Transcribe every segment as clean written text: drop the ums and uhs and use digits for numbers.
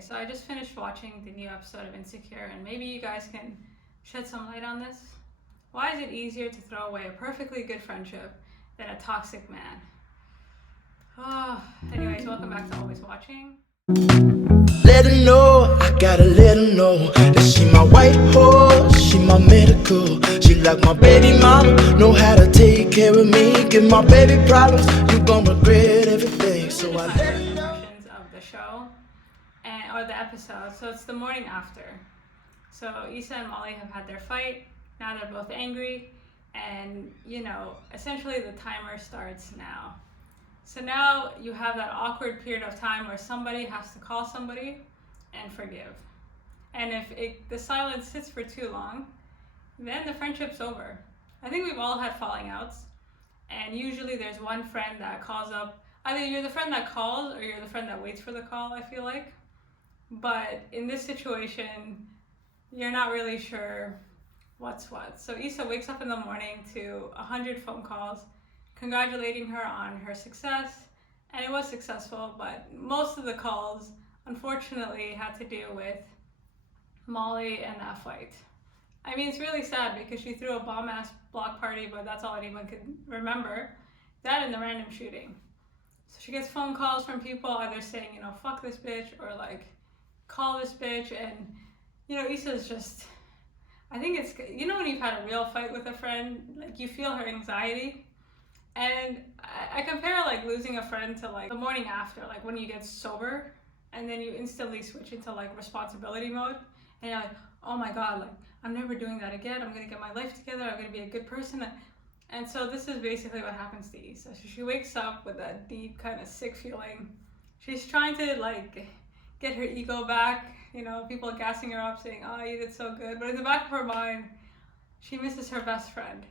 Anyway, so I just finished watching the new episode of Insecure, and maybe you guys can shed some light on this. Why is it easier to throw away a perfectly good friendship than a toxic man? Oh, anyways, welcome back to Always Watching. Let her know, I gotta let her know that she my white horse, she my medical. She like my baby mama, know how to take care of me. Give my baby problems, you gon' regret everything. So I let her know. Of the show or the episode, so it's the morning after. So Issa and Molly have had their fight. Now they're both angry, and essentially the timer starts now. So now you have that awkward period of time where somebody has to call somebody and forgive. And if the silence sits for too long, then the friendship's over. I think we've all had falling outs, and usually there's one friend that calls up. Either you're the friend that calls or you're the friend that waits for the call, I feel like. But in this situation, you're not really sure what's what. So Issa wakes up in the morning to 100 phone calls congratulating her on her success, and it was successful, but most of the calls unfortunately had to do with Molly and that fight. I mean, it's really sad because she threw a bomb-ass block party, but that's all anyone could remember. That and the random shooting. So she gets phone calls from people either saying, fuck this bitch, or like, call this bitch, and Issa's just, I think it's, when you've had a real fight with a friend, like you feel her anxiety. And I compare like losing a friend to like the morning after, like when you get sober and then you instantly switch into like responsibility mode, and you're like, oh my god, like I'm never doing that again, I'm gonna get my life together, I'm gonna be a good person. And so this is basically what happens to Issa. So she wakes up with that deep kind of sick feeling. She's trying to like get her ego back, people gassing her up saying, oh, you did so good, but in the back of her mind she misses her best friend.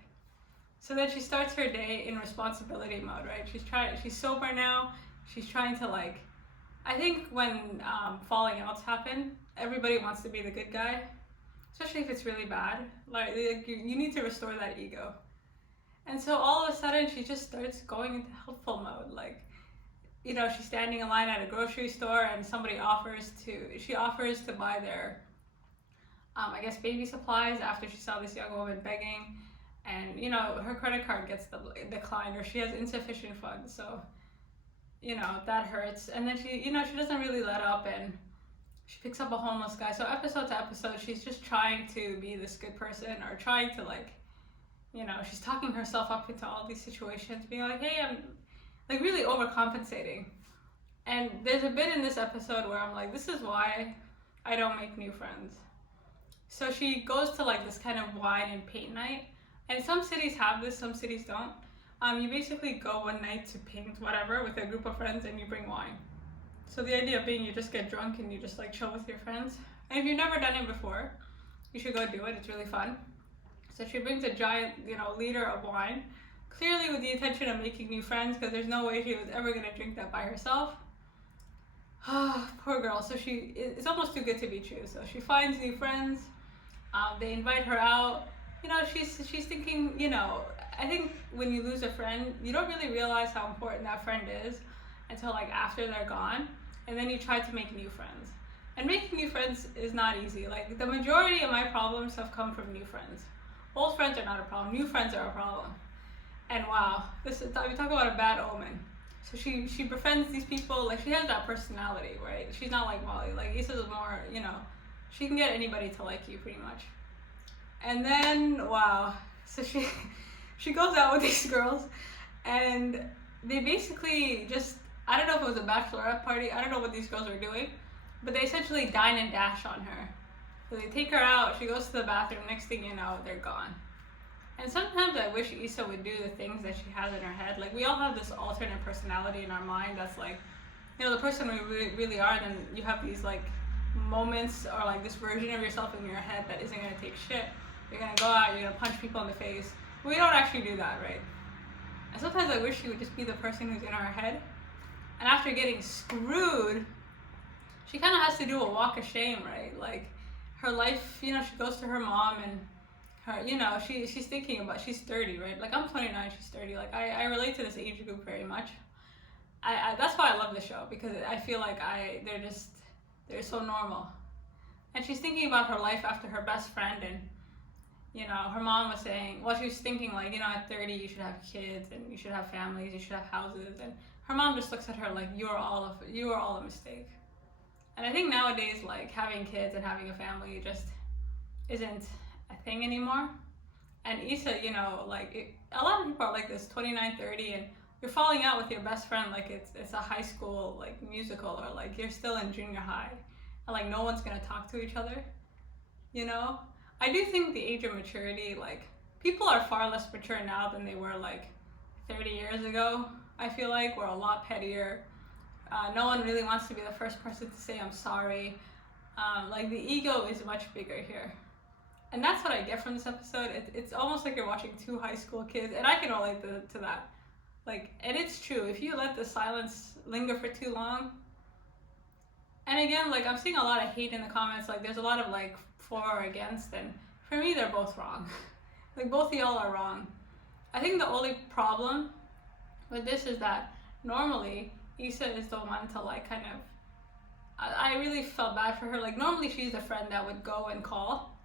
So then she starts her day in responsibility mode, right? She's sober now. She's trying to like, I think when falling outs happen, everybody wants to be the good guy, especially if it's really bad. Like you need to restore that ego. And so all of a sudden she just starts going into helpful mode. Like, she's standing in line at a grocery store and somebody offers to buy their, I guess, baby supplies after she saw this young woman begging. And her credit card gets declined, or she has insufficient funds, so that hurts. And then she doesn't really let up, and she picks up a homeless guy. So episode to episode she's just trying to be this good person, or trying to like, she's talking herself up into all these situations, being like, hey, I'm like really overcompensating. And there's a bit in this episode where I'm like, this is why I don't make new friends. So she goes to like this kind of wine and paint night. And some cities have this, some cities don't. You basically go one night to paint whatever with a group of friends, and you bring wine. So the idea being you just get drunk and you just like chill with your friends. And if you've never done it before, you should go do it. It's really fun. So she brings a giant, liter of wine, clearly with the intention of making new friends, because there's no way she was ever gonna drink that by herself. Oh, poor girl. So it's almost too good to be true. So she finds new friends. They invite her out. She's thinking, I think when you lose a friend, you don't really realize how important that friend is until like after they're gone, and then you try to make new friends. And making new friends is not easy. Like the majority of my problems have come from new friends. Old friends are not a problem, new friends are a problem. And wow, we talk about a bad omen. So she befriends these people, like she has that personality, right? She's not like Molly. Like Issa's more, she can get anybody to like you pretty much. And then, wow, so she goes out with these girls, and they basically just, I don't know if it was a bachelorette party, I don't know what these girls were doing, but they essentially dine and dash on her. So they take her out, she goes to the bathroom, next thing you know, they're gone. And sometimes I wish Issa would do the things that she has in her head. Like we all have this alternate personality in our mind that's like, the person we really are, and then you have these like moments or like this version of yourself in your head that isn't going to take shit. You're going to go out, you're going to punch people in the face. We don't actually do that, right? And sometimes I wish she would just be the person who's in our head. And after getting screwed, she kind of has to do a walk of shame, right? Like her life, she goes to her mom, and her, she's thinking about, she's 30, right? Like I'm 29, she's 30. Like I relate to this age group very much. That's why I love the show, because I feel like They're so normal. And she's thinking about her life after her best friend, and you know, her mom was saying, well, she was thinking like, you know, at 30 you should have kids and you should have families, you should have houses, and her mom just looks at her like, you are all a mistake. And I think nowadays, like, having kids and having a family just isn't a thing anymore. And Issa, you know, like, a lot of people are like this, 29, 30, and you're falling out with your best friend like it's a high school, like, musical, or like you're still in junior high, and like no one's gonna talk to each other, you know? I do think the age of maturity, like, people are far less mature now than they were like 30 years ago. I feel like we're a lot pettier. No one really wants to be the first person to say I'm sorry. Like, the ego is much bigger here. And that's what I get from this episode. It's almost like you're watching two high school kids, and I can relate to that. Like, and it's true, if you let the silence linger for too long, and again, like, I'm seeing a lot of hate in the comments, like, there's a lot of, like, for or against, and for me, they're both wrong. Like, both of y'all are wrong. I think the only problem with this is that normally, Issa is the one to, like, kind of, I really felt bad for her. Like, normally she's the friend that would go and call,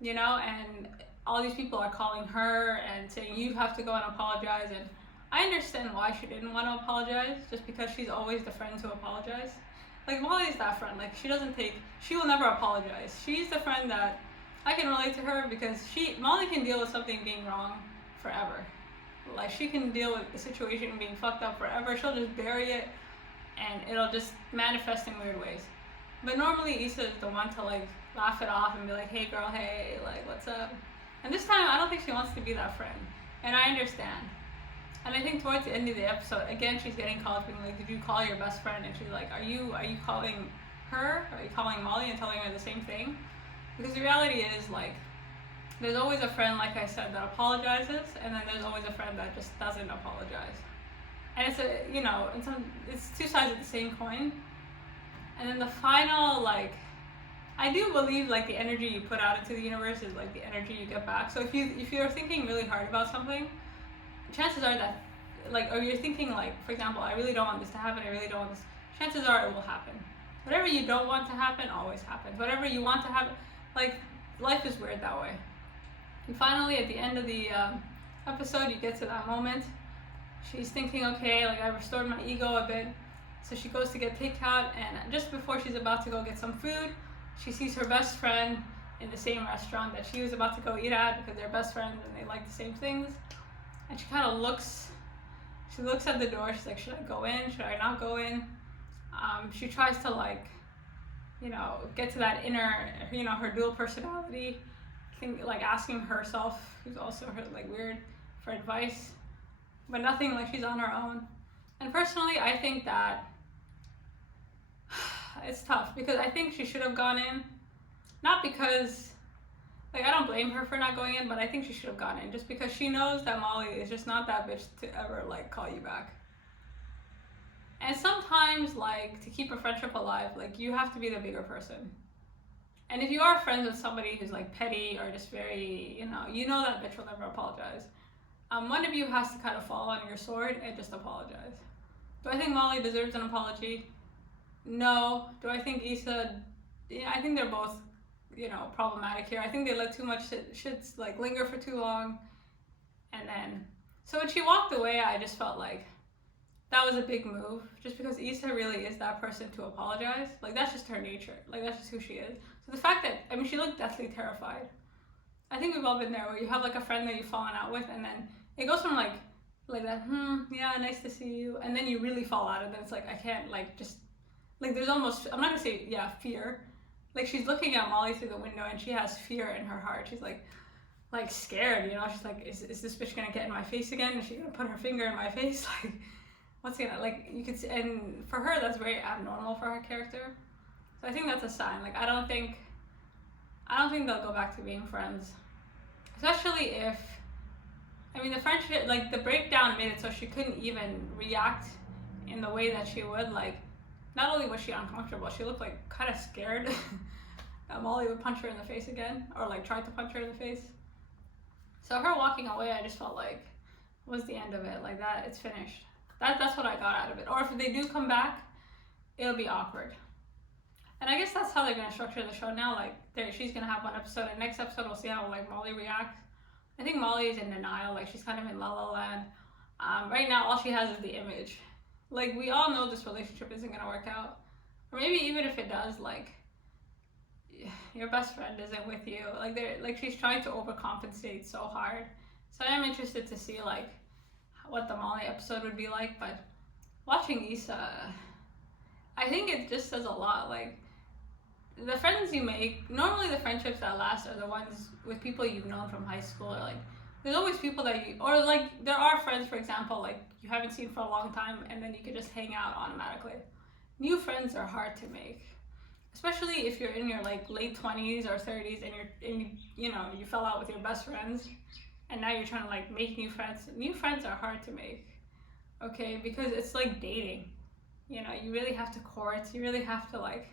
you know, and all these people are calling her and saying, you have to go and apologize, and I understand why she didn't want to apologize, just because she's always the friend to apologize. Like, Molly's that friend. Like, she will never apologize. She's the friend that I can relate to her, because Molly can deal with something being wrong forever. Like, she can deal with the situation being fucked up forever. She'll just bury it, and it'll just manifest in weird ways. But normally Issa is the one to, like, laugh it off and be like, hey girl, hey, like, what's up? And this time I don't think she wants to be that friend, and I understand. And I think towards the end of the episode, again, she's getting calls being like, did you call your best friend? And she's like, are you calling her? Are you calling Molly and telling her the same thing? Because the reality is, like, there's always a friend, like I said, that apologizes, and then there's always a friend that just doesn't apologize. And it's it's two sides of the same coin. And then the final, like, I do believe, like, the energy you put out into the universe is like the energy you get back. So if you're thinking really hard about something, chances are that, like, or you're thinking, like, for example, I really don't want this to happen, I really don't want this, chances are it will happen. Whatever you don't want to happen always happens. Whatever you want to happen, like, life is weird that way. And finally, at the end of the episode, you get to that moment. She's thinking, okay, like, I restored my ego a bit. So she goes to get takeout, and just before she's about to go get some food, she sees her best friend in the same restaurant that she was about to go eat at, because they're best friends and they like the same things. And she kind of looks at the door. She's like, should I go in? Should I not go in? She tries to, like, you know, get to that inner, you know, her dual personality, like, asking herself, who's also her, like, weird, for advice, but nothing, like, she's on her own. And personally, I think that it's tough, because I think she should have gone in, not because, like, I don't blame her for not going in, but I think she should have gone in, just because she knows that Molly is just not that bitch to ever, like, call you back. And sometimes, like, to keep a friendship alive, like, you have to be the bigger person. And if you are friends with somebody who's, like, petty or just very, you know that bitch will never apologize. One of you has to kind of fall on your sword and just apologize. Do I think Molly deserves an apology? No. Do I think Issa? Yeah, I think they're both, you know, problematic here. I think they let too much shit like, linger for too long. And then, so when she walked away, I just felt like that was a big move, just because Issa really is that person to apologize. Like, that's just her nature. Like, that's just who she is. So the fact that, I mean, she looked deathly terrified. I think we've all been there, where you have, like, a friend that you've fallen out with, and then it goes from, like that, yeah, nice to see you, and then you really fall out, and then it's like, I can't, like, just, like, there's almost, I'm not gonna say, yeah, fear. Like, she's looking at Molly through the window, and she has fear in her heart. She's like scared, you know? She's like, is this bitch gonna get in my face again? Is she gonna put her finger in my face? Like, what's gonna, like, you could see, and for her, that's very abnormal for her character. So I think that's a sign. Like, I don't think they'll go back to being friends. Especially if, I mean, the friendship, like, the breakdown made it so she couldn't even react in the way that she would. Like, not only was she uncomfortable, she looked, like, kind of scared that Molly would punch her in the face again, or, like, tried to punch her in the face. So her walking away, I just felt like was the end of it. Like, that, it's finished. That's what I got out of it. Or if they do come back, it'll be awkward. And I guess that's how they're gonna structure the show now. Like, she's gonna have one episode, and next episode we'll see how like Molly reacts. I think Molly is in denial, like she's kind of in La La Land. Right now, all she has is the image. Like, we all know this relationship isn't gonna work out, or maybe even if it does, like, your best friend isn't with you. Like she's trying to overcompensate so hard. So I am interested to see like what the Molly episode would be like. But watching Issa, I think it just says a lot. Like, the friends you make, normally the friendships that last are the ones with people you've known from high school. Or like, there's always people that you, or like there are friends, for example, like you haven't seen for a long time, and then you can just hang out automatically. New friends are hard to make, especially if you're in your like late 20s or 30s, and you fell out with your best friends, and now you're trying to like make new friends. New friends are hard to make, okay, because it's like dating. You know, you really have to court. You really have to like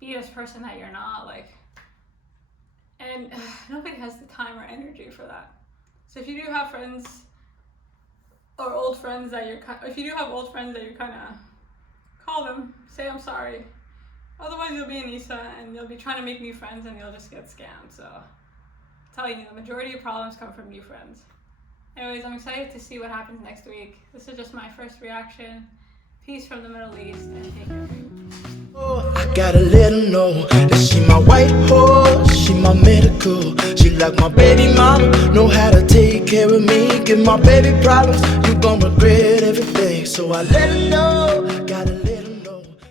be this person that you're not, like, and nobody has the time or energy for that. So if you do have friends or old friends that if you do have old friends that you kind of call them, say I'm sorry. Otherwise you'll be an Issa and you'll be trying to make new friends and you'll just get scammed. So I'm telling you, the majority of problems come from new friends. Anyways, I'm excited to see what happens next week. This is just my first reaction. Peace from the Middle East, and take care. I gotta let her know that she my white horse, she my medical. She like my baby mama, know how to take care of me. Give my baby problems, you gon' regret everything. So I let her know